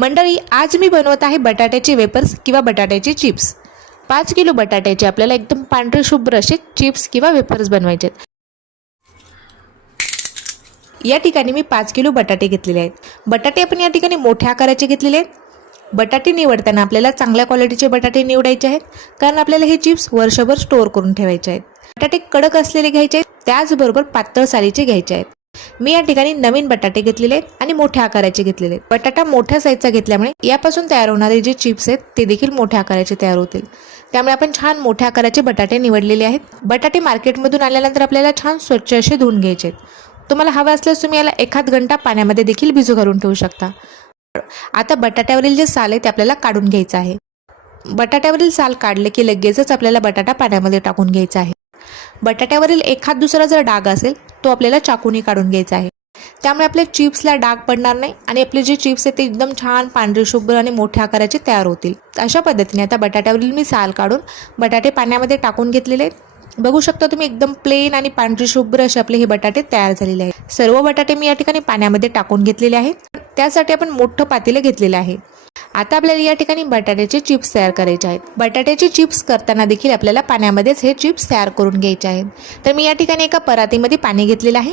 मंडळी आज मी बनवत आहे बटाट्याचे वेपर्स किंवा बटाट्याचे चिप्स. पाच किलो बटाट्याचे आपल्याला एकदम पांढरे शुभ्र असे चिप्स किंवा वेपर्स बनवायचे आहेत या ठिकाणी मी पाच किलो बटाटे घेतलेले आहेत. बटाटे आपण या ठिकाणी मोठ्या आकाराचे घेतलेले आहेत. बटाटे निवडताना आपल्याला चांगल्या क्वालिटीचे बटाटे निवडायचे आहेत कारण आपल्याला हे चिप्स वर्षभर स्टोअर करून ठेवायचे आहेत. बटाटे कडक असलेले घ्यायचे आहेत त्याचबरोबर पातळ सालीचे घ्यायचे आहेत. मी या ठिकाणी नवीन बटाटे घेतलेले आहेत आणि मोठ्या आकाराचे घेतलेले आहेत. बटाटा मोठ्या साईजचा घेतल्यामुळे यापासून तयार होणारे जे चिप्स आहेत ते देखील मोठ्या आकाराचे तयार होतील. त्यामुळे आपण छान मोठ्या आकाराचे बटाटे निवडलेले आहेत. बटाटे मार्केटमधून आल्यानंतर आपल्याला छान स्वच्छ असे धुवून घ्यायचे आहेत. तुम्हाला हवं असल्यास तुम्ही याला एखाद घंटा पाण्यामध्ये देखील भिजू घालून ठेवू शकता. आता बटाट्यावरील जे साल आहे ते आपल्याला काढून घ्यायचं आहे. बटाट्यावरील साल काढले की लगेचच आपल्याला बटाटा पाण्यामध्ये टाकून घ्यायचा आहे. बटाट्यावरील एखाद दुसरा जर डाग असेल तो आपल्याला चाकूने काढून घ्यायचा आहे. त्यामुळे आपल्या चिप्सला डाग पडणार नाही आणि आपले जे चिप्स आहेत ते एकदम छान पांढरे शुभ्र आणि मोठ्या आकाराचे तयार होतील. अशा पद्धतीने आता बटाट्यावरील मी साल काढून बटाटे पाण्यामध्ये टाकून घेतलेले आहेत. बघू शकता तुम्ही एकदम प्लेन आणि पांढरी शुभ्र असे आपले हे बटाटे तयार झालेले आहेत. सर्व बटाटे मी या ठिकाणी पाण्यामध्ये टाकून घेतलेले आहेत. त्यासाठी आपण मोठं पातेलं घेतलेलं आहे. आता आपल्याला या ठिकाणी बटाट्याचे चिप्स तयार करायचे आहेत. बटाट्याचे चिप्स करताना देखील आपल्याला पाण्यामध्येच हे चिप्स तयार करून घ्यायचे आहेत. तर मी या ठिकाणी एका परातीमध्ये पाणी घेतलेलं आहे.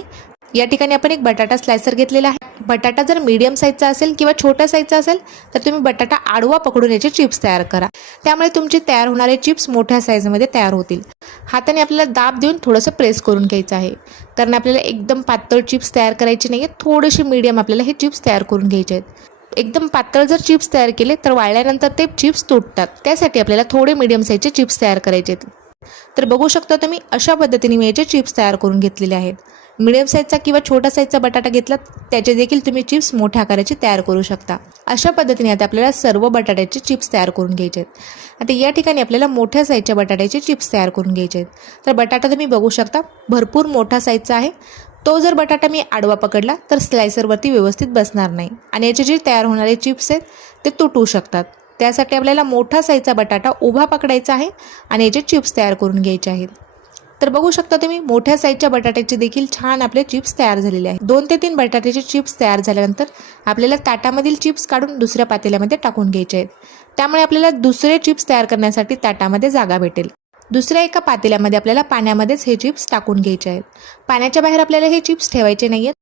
या ठिकाणी आपण एक बटाटा स्लायसर घेतलेला आहे. बटाटा जर मीडियम साईजचा असेल किंवा छोट्या साईजचा असेल तर तुम्ही बटाटा आडवा पकडून याचे चिप्स तयार करा. त्यामुळे तुमचे तयार होणारे चिप्स मोठ्या साईजमध्ये तयार होतील. हाताने आपल्याला दाब देऊन थोडंसं प्रेस करून घ्यायचं आहे. कारण आपल्याला एकदम पातळ चिप्स तयार करायचे नाही आहेत थोडेसे मीडियम आपल्याला हे चिप्स तयार करून घ्यायचे आहेत. एकदम पातळ जर चिप्स तयार केले तर वाळल्यानंतर ते चिप्स तुटतात. त्यासाठी आपल्याला थोडे मीडियम साईजचे चिप्स तयार करायचे आहेत. तर बघू शकता तुम्ही अशा पद्धतीने मी याचे चिप्स तयार करून घेतलेले आहेत. मिडियम साईजचा किंवा छोटा साईजचा बटाटा घेतला त्याचे देखील तुम्ही चिप्स मोठ्या आकाराचे तयार करू शकता. अशा पद्धतीने आता आपल्याला सर्व बटाट्याचे चिप्स तयार करून घ्यायचे आहेत. आता या ठिकाणी आपल्याला मोठ्या साईजच्या बटाट्याचे चिप्स तयार करून घ्यायचे आहेत. तर बटाटा तुम्ही बघू शकता भरपूर मोठा साईजचा आहे. तो जर बटाटा मी आडवा पकडला तर स्लायसरवरती व्यवस्थित बसणार नाही. आणि याचे जे तयार होणारे चिप्स आहेत ते तुटू शकतात. त्यासाठी आपल्याला मोठा साईजचा बटाटा उभा पकडायचा आहे आणि याचे चिप्स तयार करून घ्यायचे आहेत. तर बघू शकता तुम्ही मोठ्या साईजच्या बटाट्याचे देखील छान आपले चिप्स तयार झालेले आहेत. दोन ते तीन बटाट्याचे चिप्स तयार झाल्यानंतर आपल्याला ताटामधील चिप्स काढून दुसऱ्या पातेल्यामध्ये टाकून घ्यायचे आहेत. त्यामुळे आपल्याला दुसरे चिप्स तयार करण्यासाठी ताटामध्ये जागा भेटेल. दुसऱ्या एका पातेल्यामध्ये आपल्याला पाण्यामध्येच हे चिप्स टाकून घ्यायचे आहेत. पाण्याच्या बाहेर आपल्याला हे चिप्स ठेवायचे नाही आहेत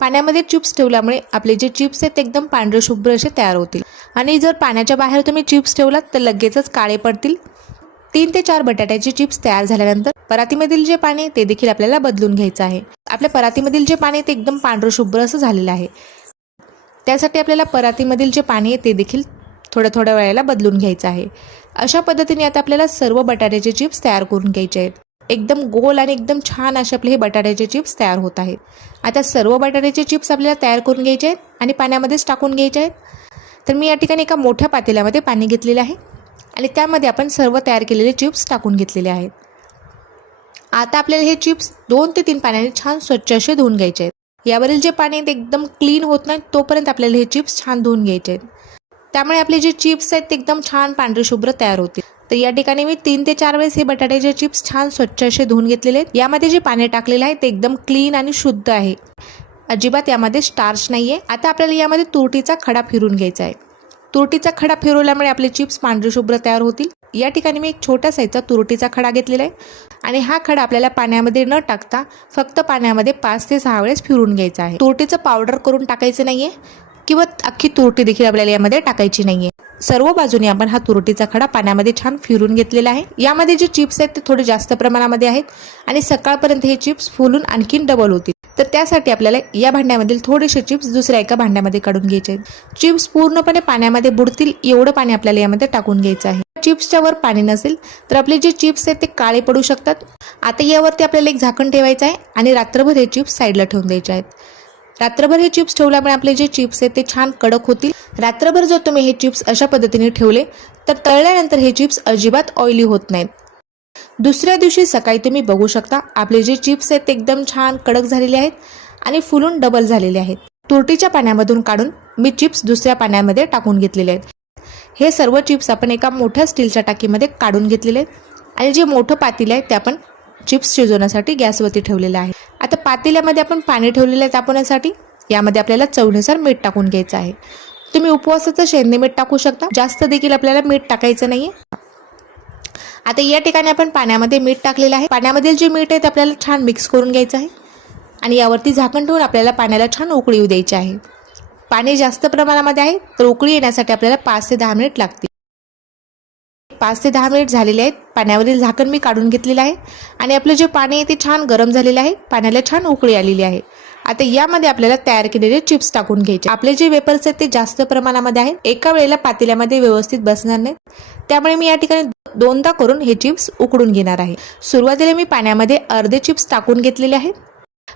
पाण्यामध्ये चिप्स ठेवल्यामुळे आपले जे चिप्स आहेत ते एकदम पांढरे शुभ्र असे तयार होतील. आणि जर पाण्याच्या बाहेर तुम्ही चिप्स ठेवलात तर लगेचच काळे पडतील. तीन ते चार बटाट्याचे चिप्स तयार झाल्यानंतर परातीमधील जे पाणी आहे ते देखील आपल्याला बदलून घ्यायचं आहे. आपल्या परातीमधील जे पाणी आहे ते एकदम पांढरं शुभ्र असं झालेलं आहे. त्यासाठी आपल्याला परातीमधील जे पाणी आहे ते देखील थोड्या थोड्या वेळेला बदलून घ्यायचं आहे. अशा पद्धतीने आता आपल्याला सर्व बटाट्याचे चिप्स तयार करून घ्यायचे आहेत. एकदम गोल आणि एकदम छान असे आपले हे बटाट्याचे चिप्स तयार होत आहेत. आता सर्व बटाट्याचे चिप्स आपल्याला तयार करून घ्यायचे आहेत आणि पाण्यामध्येच टाकून घ्यायचे आहेत. तर मी या ठिकाणी एका मोठ्या पातेल्यामध्ये पाणी घेतलेलं आहे आणि त्यामध्ये आपण सर्व तयार केलेले चिप्स टाकून घेतलेले आहेत. आता आपल्याला हे चिप्स दोन ते तीन पाण्याने छान स्वच्छ असे धुवून घ्यायचे आहेत. यावरील जे पाणी आहे ते एकदम क्लीन होत नाही तोपर्यंत आपल्याला हे चिप्स छान धुवून घ्यायचे आहेत. त्यामुळे आपले जे चिप्स आहेत ते एकदम छान पांढरे शुभ्र तयार होतील. तर या ठिकाणी मी तीन ते चार वेळेस हे बटाट्याचे चिप्स छान स्वच्छ असे धुवून घेतलेले आहेत. यामध्ये जे पाणी टाकलेलं आहे ते एकदम क्लीन आणि शुद्ध आहे. अजिबात यामध्ये स्टार्च नाही आहे आता आपल्याला यामध्ये तुरटीचा खडा फिरून घ्यायचा आहे. तुरटीचा खडा फिरवल्यामुळे आपले चिप्स पांढरे शुभ्र तयार होतील. या ठिकाणी मी एक छोटा साईजचा तुरटीचा खडा घेतलेला आहे. आणि हा खडा आपल्याला पाण्यामध्ये न टाकता फक्त पाण्यामध्ये पाच ते सहा वेळेस फिरून घ्यायचा आहे. तुरटीचं पावडर करून टाकायचं नाहीये. किंवा अख्खी तुरटी देखील आपल्याला यामध्ये टाकायची नाहीये. सर्व बाजूने आपण हा तुरटीचा खडा पाण्यामध्ये छान फिरून घेतलेला आहे. यामध्ये जे चिप्स आहेत ते थोडे जास्त प्रमाणामध्ये आहेत आणि सकाळपर्यंत हे चिप्स फुलून आणखीन डबल होतील. तर त्यासाठी आपल्याला या भांड्यामधील थोडेसे चिप्स दुसऱ्या एका भांड्यामध्ये काढून घ्यायचे आहेत. चिप्स पूर्णपणे पाण्यामध्ये बुडतील एवढं पाणी आपल्याला यामध्ये टाकून घ्यायचं आहे. चिप्सच्या वर पाणी नसेल तर आपले जे चिप्स आहेत ते काळे पडू शकतात. आता यावरती आपल्याला एक झाकण ठेवायचं आहे आणि रात्रभर हे चिप्स साईडला ठेवून द्यायचे आहेत. रात्रभर हे चिप्स ठेवल्यामुळे आपले जे चिप्स आहेत ते छान कडक होतील. रात्रभर जर तुम्ही हे चिप्स अशा पद्धतीने ठेवले तर तळल्यानंतर हे चिप्स अजिबात ऑइली होत नाहीत. दुसऱ्या दिवशी सकाळी तुम्ही बघू शकता आपले जे चिप्स आहेत ते एकदम छान कडक झालेले आहेत आणि फुलून डबल झालेले आहेत. तुरटीच्या पाण्यामधून काढून मी चिप्स दुसऱ्या पाण्यामध्ये टाकून घेतलेले आहेत. हे सर्व चिप्स आपण एका मोठ्या स्टीलच्या टाकीमध्ये काढून घेतलेले आहेत. आणि जे मोठं पातील आहे ते आपण चिप्स शिजवण्यासाठी गॅसवरती ठेवलेलं आहे. आता पातेल्यामध्ये आपण पाणी ठेवलेलं आहे तापवण्यासाठी. यामध्ये आपल्याला चवीनुसार मीठ टाकून घ्यायचं आहे. तुम्ही उपवासाचं शेंदे मीठ टाकू शकता. जास्त देखील आपल्याला मीठ टाकायचं नाहीये. आता या ठिकाणी आपण पाण्यामध्ये मीठ टाकलेलं आहे. पाण्यामधील जे मीठ आहे ते आपल्याला छान मिक्स करून घ्यायचं आहे. आणि यावरती झाकण ठेवून आपल्याला पाण्याला छान उकळी येऊ द्यायची आहे. पाणी जास्त प्रमाणामध्ये आहे तर उकळी येण्यासाठी आपल्याला पाच ते दहा मिनिट लागतील. पाच ते दहा मिनिट झालेले आहेत. पाण्यावरील झाकण मी काढून घेतलेलं आहे. आणि आपलं जे पाणी आहे ते छान गरम झालेलं आहे. पाण्याला छान उकळी आलेली आहे. आता यामध्ये आपल्याला तयार केलेले चिप्स टाकून घ्यायचे. आपले जे वेपर्स आहेत ते जास्त प्रमाणामध्ये आहेत. एका वेळेला पातेल्यामध्ये व्यवस्थित बसणार नाहीत त्यामुळे मी या ठिकाणी दोनदा करून हे चिप्स उकडून घेणार आहे. सुरुवातीला मी पाण्यामध्ये अर्धे चिप्स टाकून घेतलेले आहेत.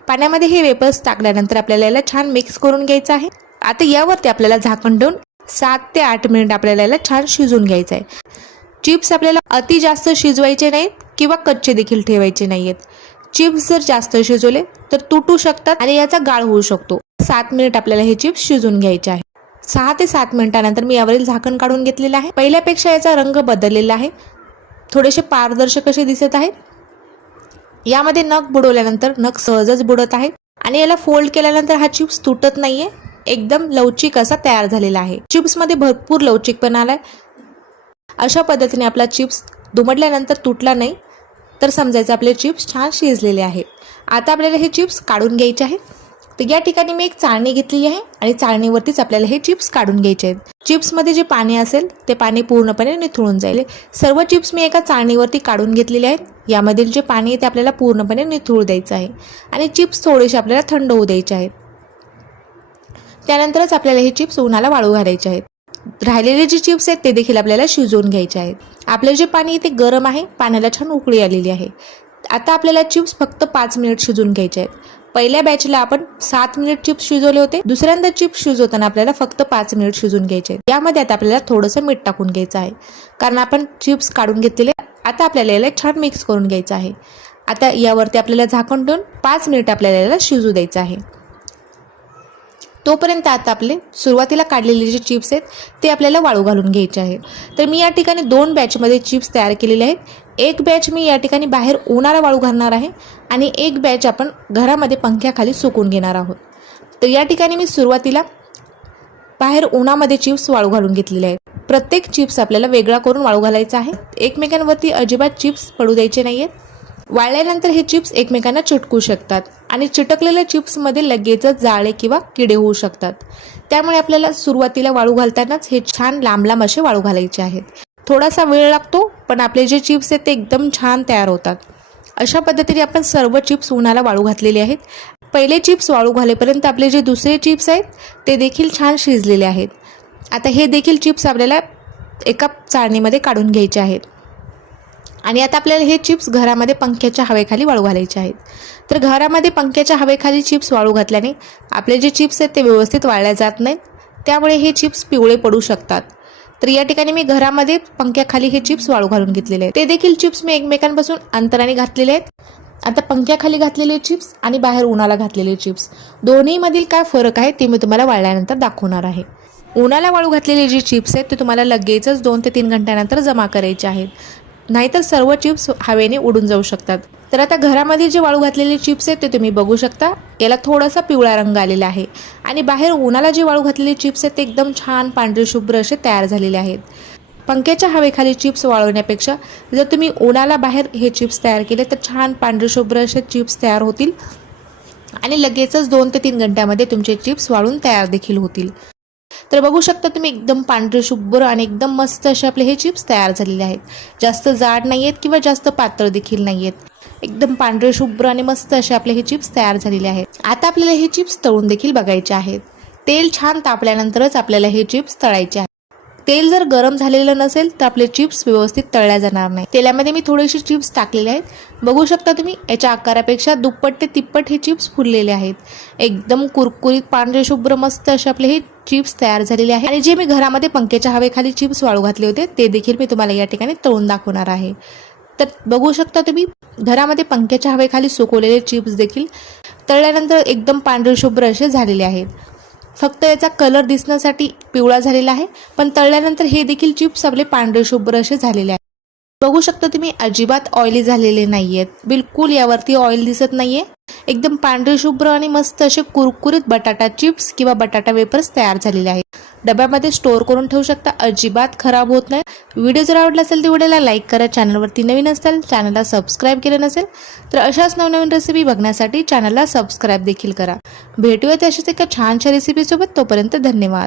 पाण्यामध्ये हे वेपर्स टाकल्यानंतर आपल्याला याला छान मिक्स करून घ्यायचं आहे. आता यावरती आपल्याला झाकण देऊन सात ते आठ मिनिट आपल्याला याला छान शिजवून घ्यायचं आहे. चिप्स आपल्याला अति जास्त शिजवायचे नाहीत किंवा कच्चे देखील ठेवायचे नाहीयेत. चिप्स जर जास्त शिजवले तर तुटू शकतात आणि याचा गाळ होऊ शकतो. सात मिनिट आपल्याला हे चिप्स शिजून घ्यायचे आहे. सहा ते सात मिनिटानंतर मी यावरील झाकण काढून घेतलेलं आहे. पहिल्यापेक्षा याचा रंग बदललेला आहे. थोडेसे पारदर्शक असे दिसत आहेत. यामध्ये नख बुडवल्यानंतर नख सहजच बुडत आहे आणि याला फोल्ड केल्यानंतर हा चिप्स तुटत नाहीये. एकदम लवचिक असा तयार झालेला आहे. चिप्समध्ये भरपूर लवचिकपणा आलाय. अशा पद्धतीने आपला चिप्स दुमडल्यानंतर तुटला नाही तर समजायचं आपले चिप्स छान शिजलेले आहेत. आता आपल्याला हे चिप्स काढून घ्यायचे आहेत. तर या ठिकाणी मी एक चाळणी घेतली आहे आणि चाळणीवरतीच आपल्याला हे चिप्स काढून घ्यायचे आहेत. चिप्समध्ये जे पाणी असेल ते पाणी पूर्णपणे निथळून जाईल. सर्व चिप्स मी एका चाळणीवरती काढून घेतलेले आहेत. यामधील जे पाणी आहे ते आपल्याला पूर्णपणे निथळू द्यायचं आहे. आणि चिप्स थोडेसे आपल्याला थंड होऊ द्यायचे आहेत. त्यानंतरच आपल्याला हे चिप्स उन्हाला वाळू घालायचे आहेत. राहिलेले जे चिप्स आहेत ते देखील आपल्याला शिजवून घ्यायचे आहेत. आपलं जे पाणी आहे ते गरम आहे पाण्याला छान उकळी आलेली आहे. आता आपल्याला चिप्स फक्त पाच मिनिट शिजवून घ्यायचे आहेत. पहिल्या बॅचला आपण सात मिनिट चिप्स शिजवले होते. दुसऱ्यांदा चिप्स शिजवताना आपल्याला फक्त पाच मिनिट शिजवून घ्यायचे आहेत. यामध्ये आता आपल्याला थोडंसं मीठ टाकून घ्यायचं आहे. कारण आपण चिप्स काढून घेतलेले आता आपल्याला याला छान मिक्स करून घ्यायचं आहे. आता यावरती आपल्याला झाकण ठेवून पाच मिनिट आपल्याला याला शिजू द्यायचं आहे. तोपर्यंत आता आपले सुरुवातीला काढलेले जे चिप्स आहेत ते आपल्याला वाळू घालून घ्यायचे आहे. तर मी या ठिकाणी दोन बॅचमध्ये चिप्स तयार केलेले आहेत. एक बॅच मी या ठिकाणी बाहेर उन्हाळा वाळू घालणार आहे आणि एक बॅच आपण घरामध्ये पंख्याखाली सुकून घेणार आहोत. तर या ठिकाणी मी सुरुवातीला बाहेर उन्हामध्ये चिप्स वाळू घालून घेतलेले आहेत. प्रत्येक चिप्स आपल्याला वेगळा करून वाळू घालायचा आहे. एकमेकांवरती अजिबात चिप्स पडू द्यायचे नाही आहेत वाळल्यानंतर हे चिप्स एकमेकांना चिटकू शकतात आणि चिटकलेल्या चिप्समध्ये लगेचच जाळे किंवा किडे होऊ शकतात. त्यामुळे आपल्याला सुरुवातीला वाळू घालतानाच हे छान लांब लांब असे वाळू घालायचे आहेत. थोडासा वेळ लागतो पण आपले जे चिप्स आहेत ते एकदम छान तयार होतात. अशा पद्धतीने आपण सर्व चिप्स उन्हाला वाळू घातलेले आहेत. पहिले चिप्स वाळू घालेपर्यंत आपले जे दुसरे चिप्स आहेत ते देखील छान शिजलेले आहेत. आता हे देखील चिप्स आपल्याला एका चाळणीमध्ये काढून घ्यायचे आहेत. आणि आता आपल्याला हे चिप्स घरामध्ये पंख्याच्या हवेखाली वाळू घालायचे आहेत. तर घरामध्ये पंख्याच्या हवेखाली चिप्स वाळू घातल्याने आपले जे चिप्स आहेत ते व्यवस्थित वाळल्या जात नाहीत. त्यामुळे हे चिप्स पिवळे पडू शकतात. तर या ठिकाणी मी घरामध्ये पंख्याखाली हे चिप्स वाळू घालून घेतलेले आहेत. ते देखील चिप्स मी एकमेकांपासून अंतराने घातलेले आहेत. आता पंख्याखाली घातलेले चिप्स आणि बाहेर उन्हाला घातलेले चिप्स दोन्हीमधील काय फरक आहे ते मी तुम्हाला वाळल्यानंतर दाखवणार आहे. उन्हाला वाळू घातलेले जे चिप्स आहेत ते तुम्हाला लगेचच दोन ते तीन घंट्यानंतर जमा करायचे आहेत. नाहीतर सर्व चिप्स हवेने उडून जाऊ शकतात. तर आता घरामध्ये जे वाळू घातलेले चिप्स आहेत ते तुम्ही बघू शकता. याला थोडासा पिवळा रंग आलेला आहे. आणि बाहेर उन्हाला जे वाळू घातलेले चिप्स आहेत ते एकदम छान पांढरे शुभ्र असे तयार झालेले आहेत. पंख्याच्या हवेखाली चिप्स वाळवण्यापेक्षा जर तुम्ही उन्हाला बाहेर हे चिप्स तयार केले तर छान पांढरे शुभ्र असे चिप्स तयार होतील. आणि लगेचच दोन ते तीन घंट्यामध्ये तुमचे चिप्स वाळून तयार देखील होतील. तर बघू शकता तुम्ही एकदम पांढरे शुभ्र आणि एकदम मस्त असे आपले हे चिप्स तयार झालेले आहेत. जास्त जाड नाही आहेत किंवा जास्त पातळ देखील नाही आहेत एकदम पांढरे शुभ्र आणि मस्त असे आपले हे चिप्स तयार झालेले आहेत. आता आपल्याला हे चिप्स तळून देखील बघायचे आहेत. तेल छान तापल्यानंतरच आपल्याला हे चिप्स तळायचे आहेत. तेल जर गरम झालेलं नसेल तर आपले चिप्स व्यवस्थित तळल्या जाणार नाही. तेलामध्ये मी थोडेसे चिप्स टाकलेले आहेत. बघू शकता तुम्ही याच्या आकारापेक्षा दुप्पट ते तिप्पट हे चिप्स फुललेले आहेत. एकदम कुरकुरीत पांढरे शुभ्र मस्त असे आपले हे चिप्स तयार झालेले आहे आणि जे मी घरामध्ये पंख्याच्या हवेखाली चिप्स वाळू घातले होते ते देखील मी तुम्हाला या ठिकाणी तळून दाखवणार आहे. तर बघू शकता तुम्ही घरामध्ये पंख्याच्या हवेखाली सुकवलेले चिप्स देखील तळल्यानंतर एकदम पांढरे शुभ्र असे झालेले आहेत. फक्त याचा कलर दिसण्यासाठी पिवळा झालेला आहे पण तळल्यानंतर हे देखील चिप्स आपले पांढरे शुभ्र असे झालेले आहेत बघू शकता तुम्ही अजिबात ऑइली झालेले नाही आहेत बिलकुल यावरती ऑइल दिसत नाहीये. एकदम पांढरे शुभ्र आणि मस्त असे कुरकुरीत बटाटा चिप्स किंवा बटाटा वेपर्स तयार झालेले आहेत. डब्यामध्ये स्टोअर करून ठेवू शकता. अजिबात खराब होत नाही. व्हिडिओ जर आवडला असेल तर व्हिडिओला लाईक करा. चॅनलवरती नवीन असेल चॅनलला सबस्क्राईब केलं नसेल तर अशाच नवनवीन रेसिपी बघण्यासाठी चॅनलला सबस्क्राईब देखील करा. भेटूया अशाच एका छानशा रेसिपीसोबत तोपर्यंत धन्यवाद.